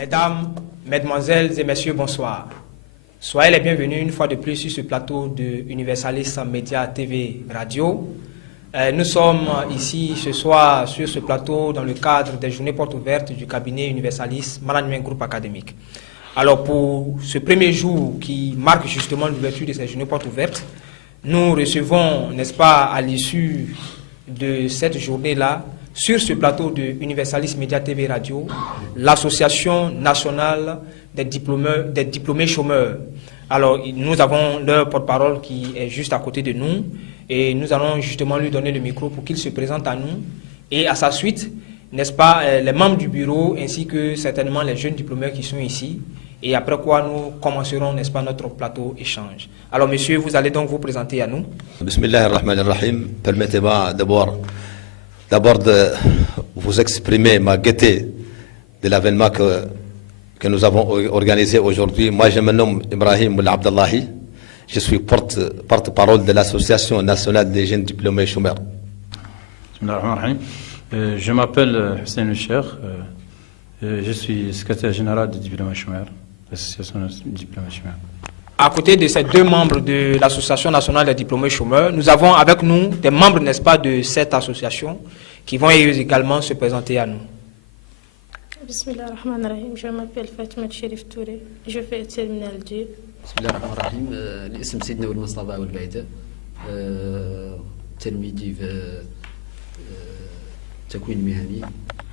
Mesdames, Mesdemoiselles et Messieurs, bonsoir. Soyez les bienvenus une fois de plus sur ce plateau de Universalis Média TV Radio. Nous sommes ici ce soir sur ce plateau dans le cadre des journées portes ouvertes du cabinet Universalis Management Group Académique. Alors pour ce premier jour qui marque justement l'ouverture de ces journées portes ouvertes, nous recevons, n'est-ce pas, à l'issue de cette journée-là, sur ce plateau de Universalis Média TV Radio, l'Association nationale des diplômés chômeurs. Alors, nous avons leur porte-parole qui est juste à côté de nous et nous allons justement lui donner le micro pour qu'il se présente à nous et à sa suite, n'est-ce pas, les membres du bureau ainsi que certainement les jeunes diplômés qui sont ici. Et après quoi, nous commencerons, n'est-ce pas, notre plateau échange. Alors, monsieur, vous allez donc vous présenter à nous. Bismillahirrahmanirrahim. Permettez-moi d'abord de vous exprimer ma gaieté de l'événement que nous avons organisé aujourd'hui. Moi, je me nomme Ibrahim Abdallahi. Je suis porte-parole de l'Association nationale des jeunes diplômés chômeurs. Je m'appelle Hussein El-Cheikh. Je suis secrétaire général des diplômés chômeurs, l'Association des diplômés chômeurs. À côté de ces deux membres de l'Association nationale des diplômés chômeurs, nous avons avec nous des membres, n'est-ce pas, de cette association qui vont également se présenter à nous. Bismillahirrahmanirrahim. Je m'appelle Fatima Chérif Touré. Je fais terminal 2. Bismillahirrahmanirrahim. الاسم سيدنا والمصطفى والبعيدة. تلميذي في التكوين المهني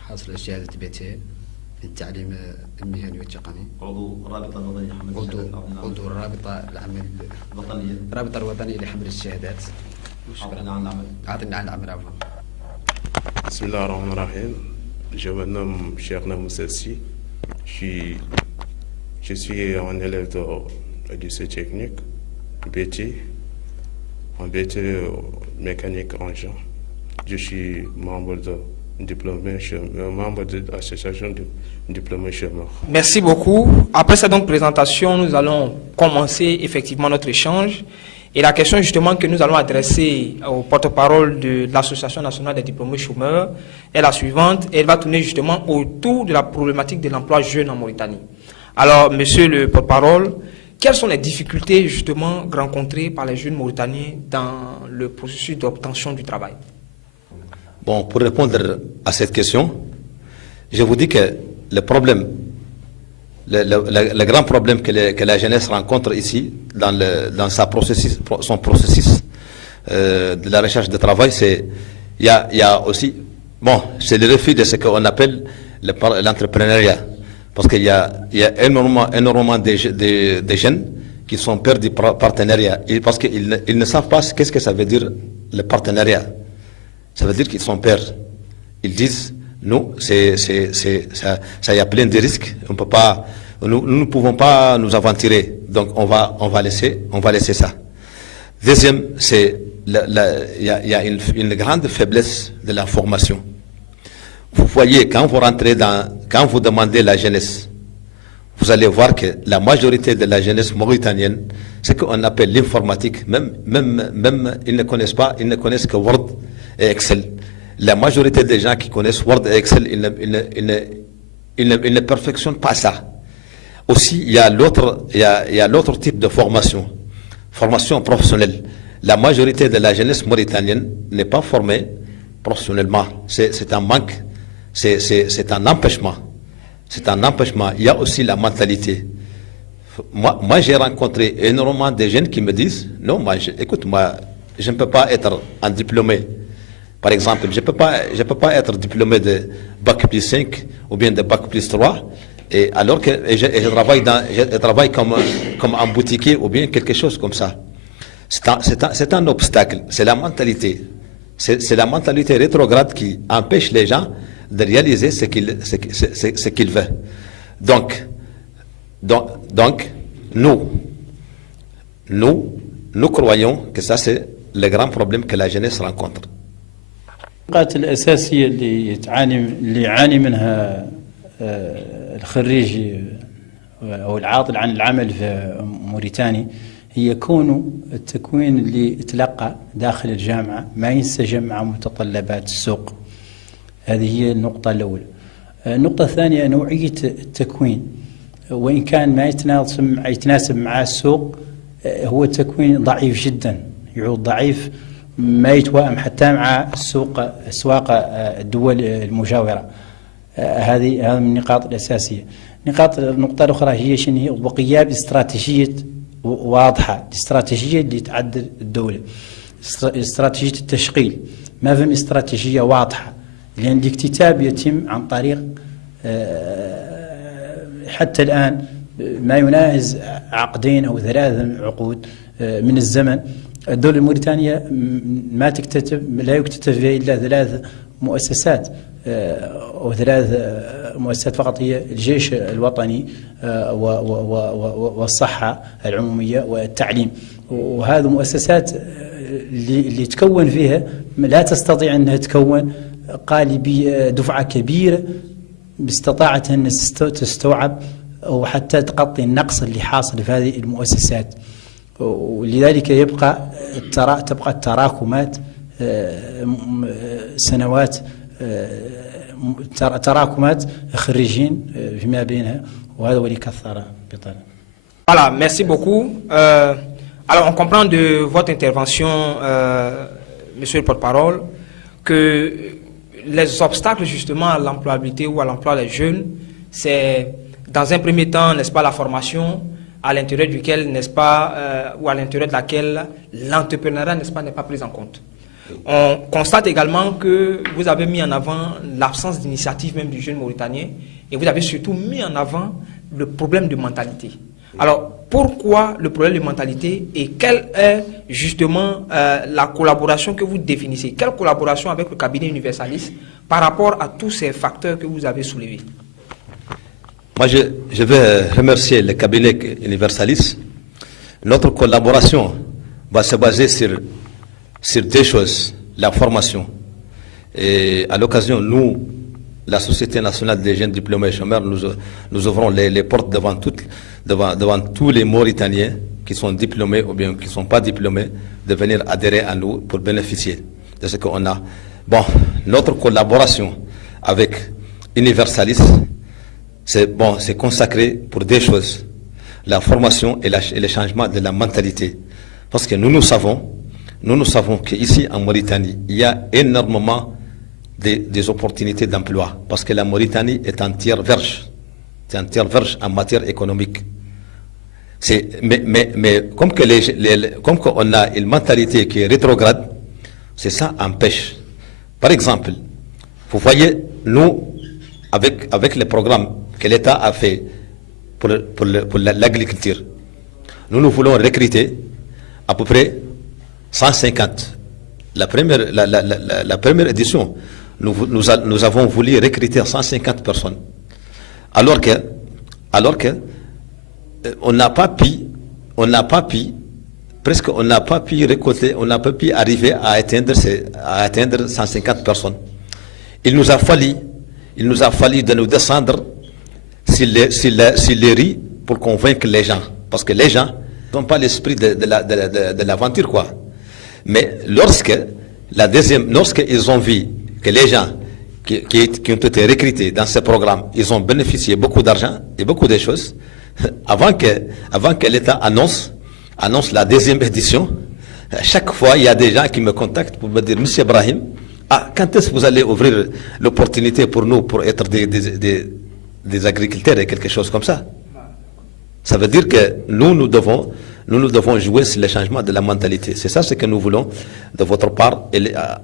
حاصل شهادة BTE في التعليم المهني والتقني. عضو الرابطة الوطنية لحمل الشهادات. عضو الرابطة العمل الوطنية. الرابطة الوطنية لحمل الشهادات. شكرا على العمل. أعطينا على العمل عفوا. بسم الله الرحمن الرحيم. Je me nomme Cheikh Mousselsi. Je suis un élève de lycée technique, BT, en BT mécanique engin. Je suis membre de l'association de diplômés chômeurs. Merci beaucoup. Après cette donc présentation, nous allons commencer effectivement notre échange. Et la question justement que nous allons adresser au porte-parole de l'Association nationale des diplômés chômeurs est la suivante. Elle va tourner justement autour de la problématique de l'emploi jeune en Mauritanie. Alors, monsieur le porte-parole, quelles sont les difficultés justement rencontrées par les jeunes Mauritaniens dans le processus d'obtention du travail? Bon, pour répondre à cette question, je vous dis que le problème, le grand problème que la jeunesse rencontre ici, dans son processus de la recherche de travail, c'est il y a aussi, bon, c'est le refus de ce qu'on appelle l'entrepreneuriat. Parce qu'il y a énormément de jeunes qui sont peurs du partenariat. Parce qu'ils ne savent pas qu'est-ce que ça veut dire le partenariat. Ça veut dire qu'ils sont peurs. Ils disent, nous, ça y a plein de risques. Nous ne pouvons pas nous aventurer. Donc, on va laisser ça. Deuxième, il y a une grande faiblesse de la formation. Vous voyez, quand vous demandez la jeunesse, vous allez voir que la majorité de la jeunesse mauritanienne, ce qu'on appelle l'informatique, même ils ne connaissent que Word et Excel. La majorité des gens qui connaissent Word et Excel, ils ne perfectionnent pas ça. Aussi, il y a l'autre type de formation professionnelle. La majorité de la jeunesse mauritanienne n'est pas formée professionnellement. C'est un manque, c'est un empêchement. C'est un empêchement. Il y a aussi la mentalité. Moi j'ai rencontré énormément de jeunes qui me disent, non, écoute, je ne peux pas être un diplômé. Par exemple, je peux pas être diplômé de Bac plus 5 ou bien de Bac plus 3, et alors que je travaille comme un boutiquier ou bien quelque chose comme ça. C'est un obstacle, c'est la mentalité. C'est la mentalité rétrograde qui empêche les gens de réaliser ce qu'ils veulent. Donc, nous croyons que ça c'est le grand problème que la jeunesse rencontre. النقاط الأساسية اللي يعاني منها الخريج أو العاطل عن العمل في موريتانيا هي كونه التكوين اللي تلقى داخل الجامعة ما ينسجم مع متطلبات السوق. هذه هي النقطة الأولى. النقطة الثانية نوعية التكوين، وإن كان ما يتناسب مع السوق، هو تكوين ضعيف جدا، يعود ضعيف ما يتوائم حتى مع أسواق الدول المجاورة. هذه من النقاط الأساسية. النقطة الأخرى هي شنو هي؟ وغياب استراتيجية واضحة، الاستراتيجية اللي تعدل الدولة، استراتيجية التشغيل، ما فهم استراتيجية واضحة، لأن الاكتتاب يتم عن طريق حتى الآن ما يناهز عقدين أو 3 عقود من الزمن. الدولة الموريتانية ما تكتتب، لا يكتتب فيها إلا 3 مؤسسات أو 3 مؤسسات فقط، هي الجيش الوطني والصحة العمومية والتعليم. وهذه مؤسسات اللي تكون فيها لا تستطيع أنها تكون قالبي دفعة كبيرة استطاعت أن تستوعب أو حتى تغطي النقص اللي حاصل في هذه المؤسسات. ولذلك تبقى التراكمات سنوات، تراكمات خريجين فيما بينها، وهذا هو اللي كثر بطالة. Voilà, merci beaucoup. Alors, on comprend de votre intervention, monsieur le porte-parole, que les obstacles justement à l'employabilité ou à l'emploi des jeunes, c'est dans un premier temps, n'est-ce pas, la formation, à l'intérieur duquel, n'est-ce pas, ou à l'intérieur de laquelle l'entrepreneuriat, n'est-ce pas, n'est pas pris en compte. On constate également que vous avez mis en avant l'absence d'initiative même du jeune mauritanien, et vous avez surtout mis en avant le problème de mentalité. Alors, pourquoi le problème de mentalité et quelle est justement la collaboration que vous définissez? Quelle collaboration avec le cabinet universaliste par rapport à tous ces facteurs que vous avez soulevés? Moi, je vais remercier le cabinet universaliste. Notre collaboration va se baser sur 2 choses. La formation. Et à l'occasion, nous, la Société nationale des jeunes diplômés et chômeurs, nous ouvrons les portes devant tous les Mauritaniens qui sont diplômés ou bien qui ne sont pas diplômés de venir adhérer à nous pour bénéficier de ce qu'on a. Bon, notre collaboration avec Universalis, c'est consacré pour 2 choses. La formation et le changement de la mentalité. Parce que nous savons qu'ici en Mauritanie, il y a énormément des opportunités d'emploi, parce que la Mauritanie est un tiers-verge. C'est un tiers-verge en matière économique. Mais comme qu'on a une mentalité qui est rétrograde, c'est ça empêche. Par exemple, vous voyez, nous, avec le programme que l'État a fait pour l'agriculture, nous voulons recruter à peu près 150. La première édition, nous avons voulu recruter 150 personnes. Alors que on n'a pas pu récolter, on n'a pas pu arriver à atteindre 150 personnes. Il nous a fallu de nous descendre sur les riz pour convaincre les gens. Parce que les gens n'ont pas l'esprit de l'aventure, quoi. Mais lorsqu'ils ont vu que les gens qui ont été recrutés dans ce programme, ils ont bénéficié beaucoup d'argent et beaucoup de choses, avant que l'État annonce la 2e édition, chaque fois, il y a des gens qui me contactent pour me dire, Monsieur Ibrahim, quand est-ce que vous allez ouvrir l'opportunité pour nous, pour être des agriculteurs et quelque chose comme ça? Ça veut dire que nous devons jouer sur le changement de la mentalité. C'est ça ce que nous voulons de votre part,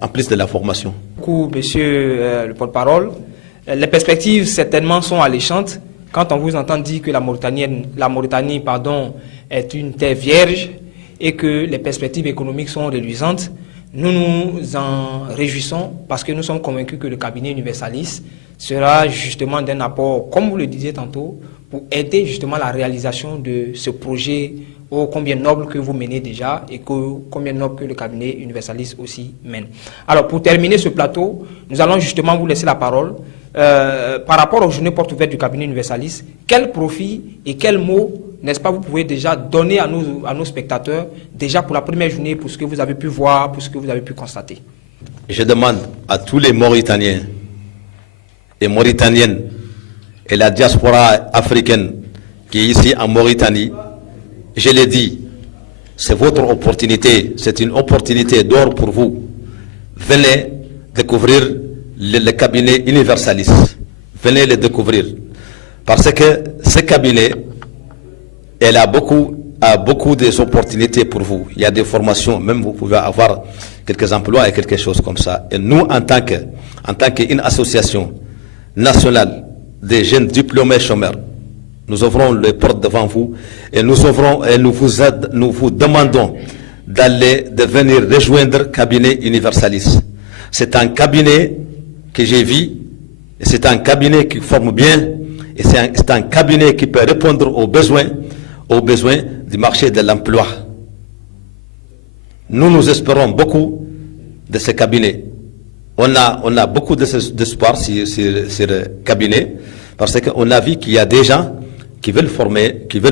en plus de la formation. Beaucoup, monsieur le porte-parole. Les perspectives certainement sont alléchantes quand on vous entend dire que la Mauritanie est une terre vierge et que les perspectives économiques sont reluisantes. Nous nous en réjouissons parce que nous sommes convaincus que le cabinet universaliste sera justement d'un apport, comme vous le disiez tantôt, pour aider justement la réalisation de ce projet ô combien noble que vous menez déjà et combien noble que le cabinet universaliste aussi mène. Alors pour terminer ce plateau, nous allons justement vous laisser la parole. Par rapport aux journées portes ouvertes du cabinet universaliste, quel profit et quels mots, n'est-ce pas, vous pouvez déjà donner à nos spectateurs, déjà pour la première journée, pour ce que vous avez pu voir, pour ce que vous avez pu constater? Je demande à tous les Mauritaniens et Mauritaniennes et la diaspora africaine qui est ici en Mauritanie, je l'ai dit, c'est votre opportunité, c'est une opportunité d'or pour vous. Venez découvrir le cabinet universaliste. Venez le découvrir. Parce que ce cabinet, elle a beaucoup d'opportunités pour vous. Il y a des formations, même vous pouvez avoir quelques emplois et quelque chose comme ça. Et nous, en tant qu'une association nationale des jeunes diplômés chômeurs, nous ouvrons les portes devant vous et nous vous demandons de venir rejoindre cabinet universaliste. C'est un cabinet que j'ai vu, et c'est un cabinet qui forme bien, et c'est un cabinet qui peut répondre aux besoins du marché de l'emploi. Nous espérons beaucoup de ce cabinet. On a beaucoup d'espoir sur le cabinet, parce qu'on a vu qu'il y a des gens qui veulent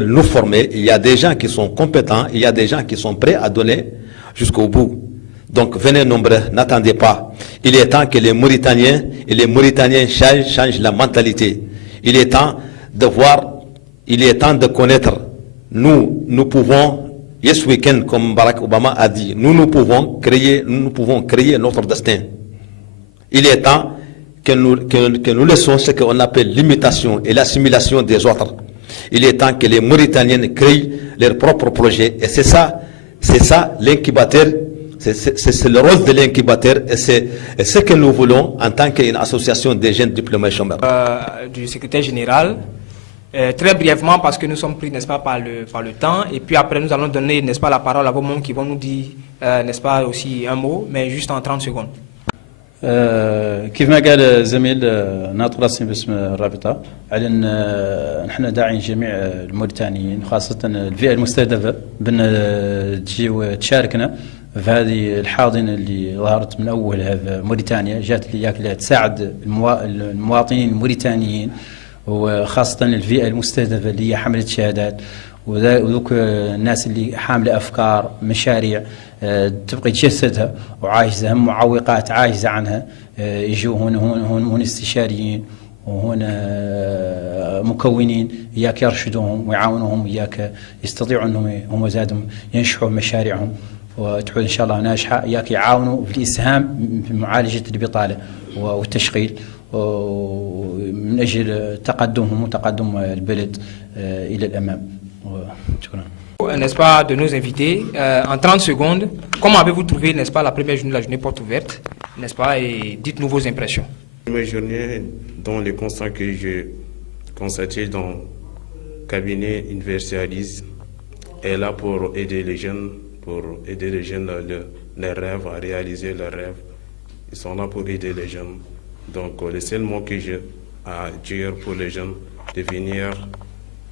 nous former, il y a des gens qui sont compétents, il y a des gens qui sont prêts à donner jusqu'au bout. Donc venez nombreux, n'attendez pas. Il est temps que les Mauritaniens changent la mentalité. Il est temps de voir, il est temps de connaître. Nous pouvons, ce week-end, comme Barack Obama a dit, nous pouvons créer notre destin. Il est temps que nous laissons ce qu'on appelle l'imitation et l'assimilation des autres. Il est temps que les Mauritaniens créent leurs propres projets. Et c'est ça l'incubateur. C'est le rôle de l'incubateur et c'est ce que nous voulons en tant qu'une association des jeunes diplômés chômeurs. Du secrétaire général, très brièvement parce que nous sommes pris, n'est-ce pas, par le temps, et puis après nous allons donner, n'est-ce pas, la parole à vos membres qui vont nous dire, n'est-ce pas, aussi un mot, mais juste en 30 secondes. كيف ما قال الزميل ناطق راسي باسم الرابطة على أن نحن داعين جميع الموريتانيين خاصة الفئة المستهدفة بأن تجي وتشاركنا في هذه الحاضنة اللي ظهرت من أولها في موريتانيا، جات لي تساعد المواطنين الموريتانيين وخاصة الفئة المستهدفة اللي هي حملة شهادات وذوك الناس اللي حاملة أفكار مشاريع تبقى تجسدها وعاجزة، هم معوقات عاجزة عنها، يجوا هون استشاريين وهنا مكونين إياك يرشدوهم ويعاونوهم، إياك يستطيعوا أنهم هم زادهم ينشحوا مشاريعهم وتعود إن شاء الله ناجحة، إياك يعاونوا في الإسهام في معالجة البطالة والتشغيل من أجل تقدمهم وتقدم البلد إلى الأمام. شكرا. N'est-ce pas, de nos invités, en 30 secondes, comment avez-vous trouvé, n'est-ce pas, la première journée, la journée porte ouverte, n'est-ce pas, et dites-nous vos impressions. La première journée, dans les constats que j'ai constatés dans le cabinet universaliste, est là pour aider les jeunes, leurs rêves, à réaliser leurs rêves. Ils sont là pour aider les jeunes. Donc, le seul mot que j'ai à dire pour les jeunes, de venir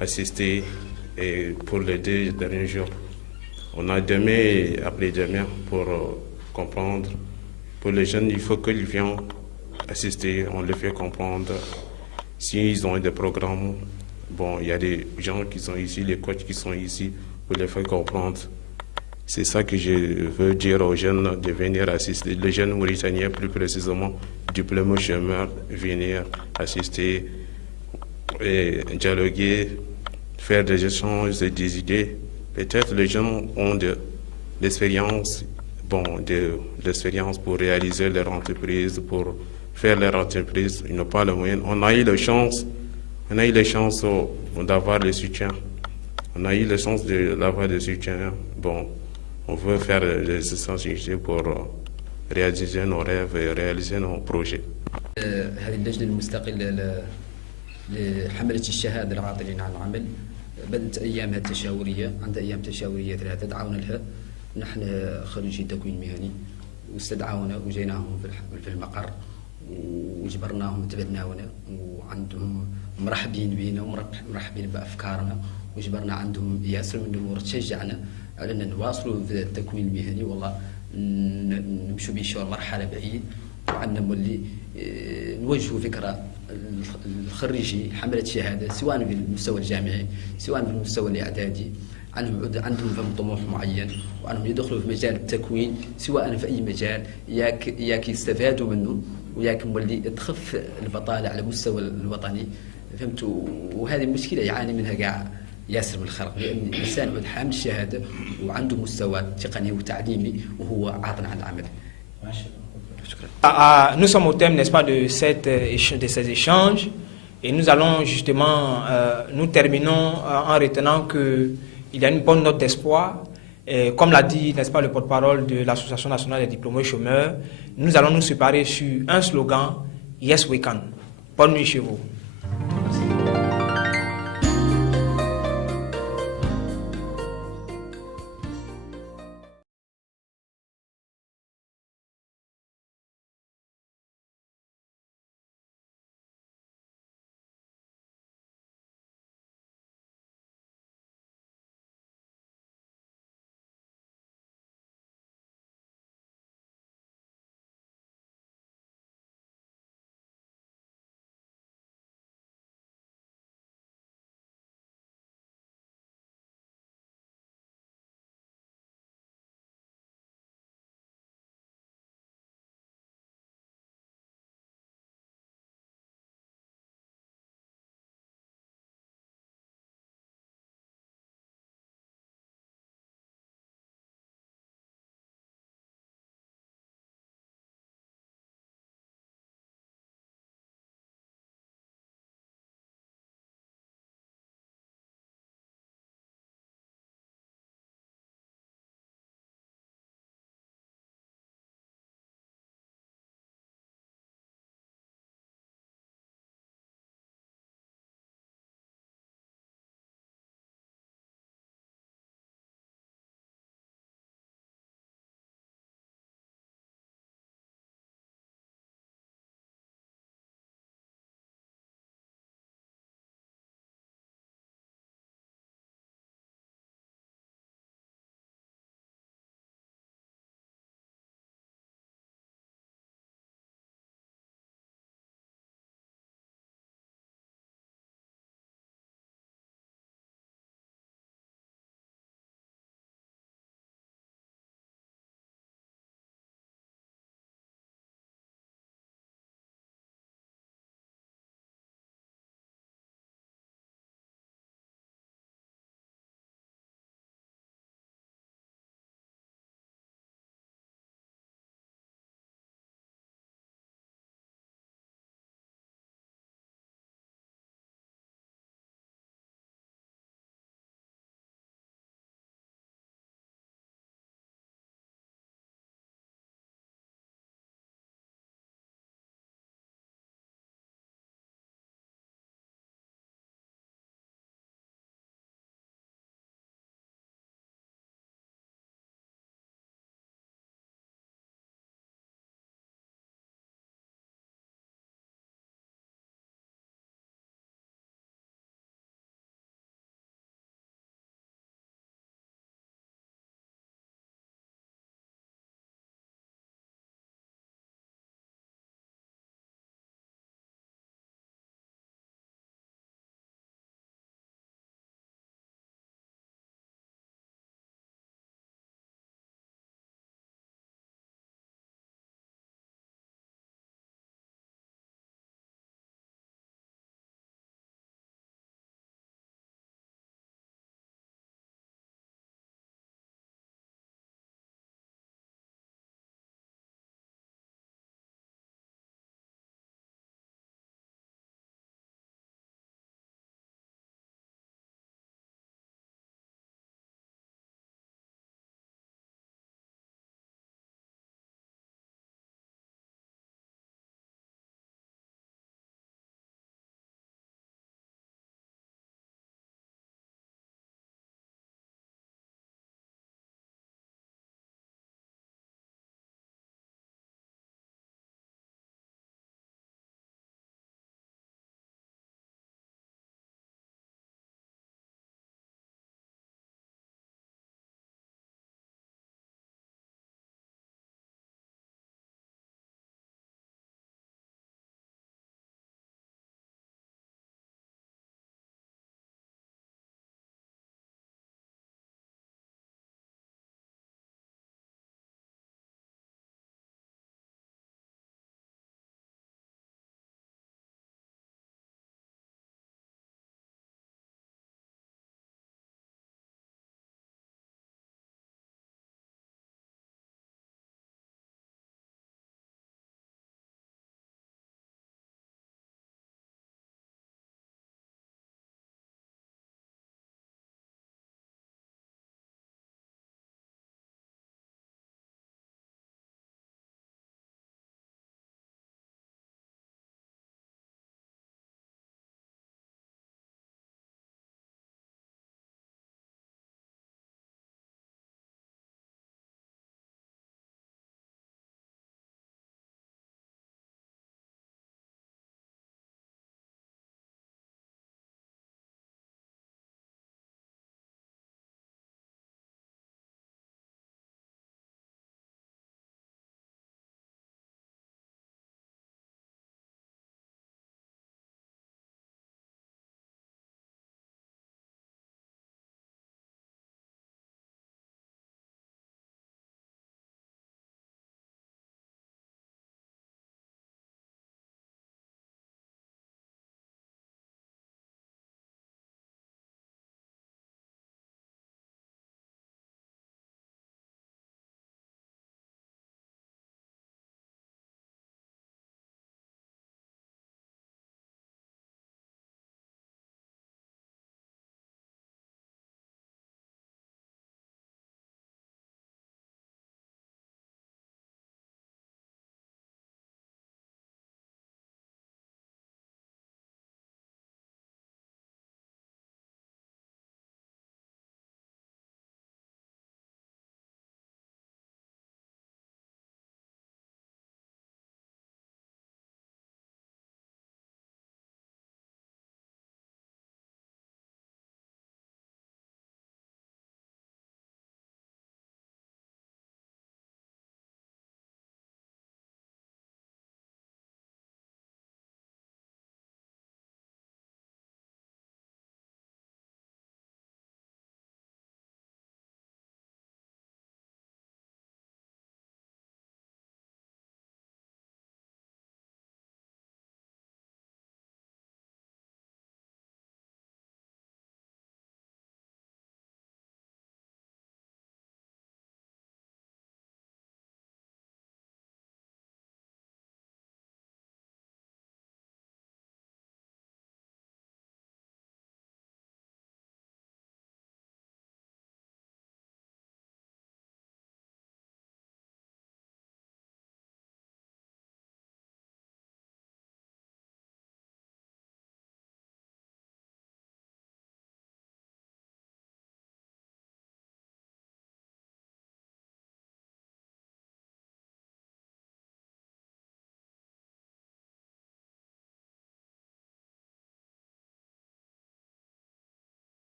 assister. Et pour les 2 derniers jours, on a demain et après-demain pour comprendre. Pour les jeunes, il faut qu'ils viennent assister, on les fait comprendre. S'ils ont des programmes, bon, il y a des gens qui sont ici, les coachs qui sont ici, pour les faire comprendre. C'est ça que je veux dire aux jeunes de venir assister. Les jeunes Mauritaniens, plus précisément, diplômés chômeurs, venir assister et dialoguer, faire des échanges, des idées. Peut-être les gens ont de l'expérience, l'expérience pour réaliser leur entreprise, pour faire leur entreprise. Ils n'ont pas le moyen. On a eu la chance d'avoir le soutien. On a eu la chance d'avoir le soutien. Bon, on veut faire des essentialités pour réaliser nos rêves et réaliser nos projets. هذه اللجنة المستقلة لحملة الشهادة العاطلين عن العمل بدأت أيامها التشاورية، عندها أيام تشاورية 3 دعونا لها نحن خريجي تكوين مهني واستدعونا وجيناهم في المقر وجبرناهم تبناونا وعندهم مرحبين بينا ومرحبين بأفكارنا وجبرنا عندهم ياسر من الأمور تشجعنا على أن نواصلوا في التكوين المهني والله نمشوا به إن شاء الله مرحلة بعيد وعندنا مولي نوجهوا فكرة الخريجي حملة شهادة سواء في المستوى الجامعي سواء في المستوى الإعدادي عندهم فهم طموح معين وأنهم يدخلوا في مجال التكوين سواء في أي مجال ياك يستفادوا منه وياك مولي تخف البطالة على المستوى الوطني فهمت. وهذه مشكله يعاني منها كاع ياسر من الخلق، لان الانسان هو حامل الشهاده وعنده مستوى تقني وتعليمي وهو عاطل عن العمل. Nous sommes au thème, n'est-ce pas, de ces échanges, et nous allons justement, nous terminons en retenant qu'il y a une bonne note d'espoir. Et comme l'a dit, n'est-ce pas, le porte-parole de l'Association nationale des diplômés chômeurs, nous allons nous séparer sur un slogan, Yes we can. Bonne nuit chez vous.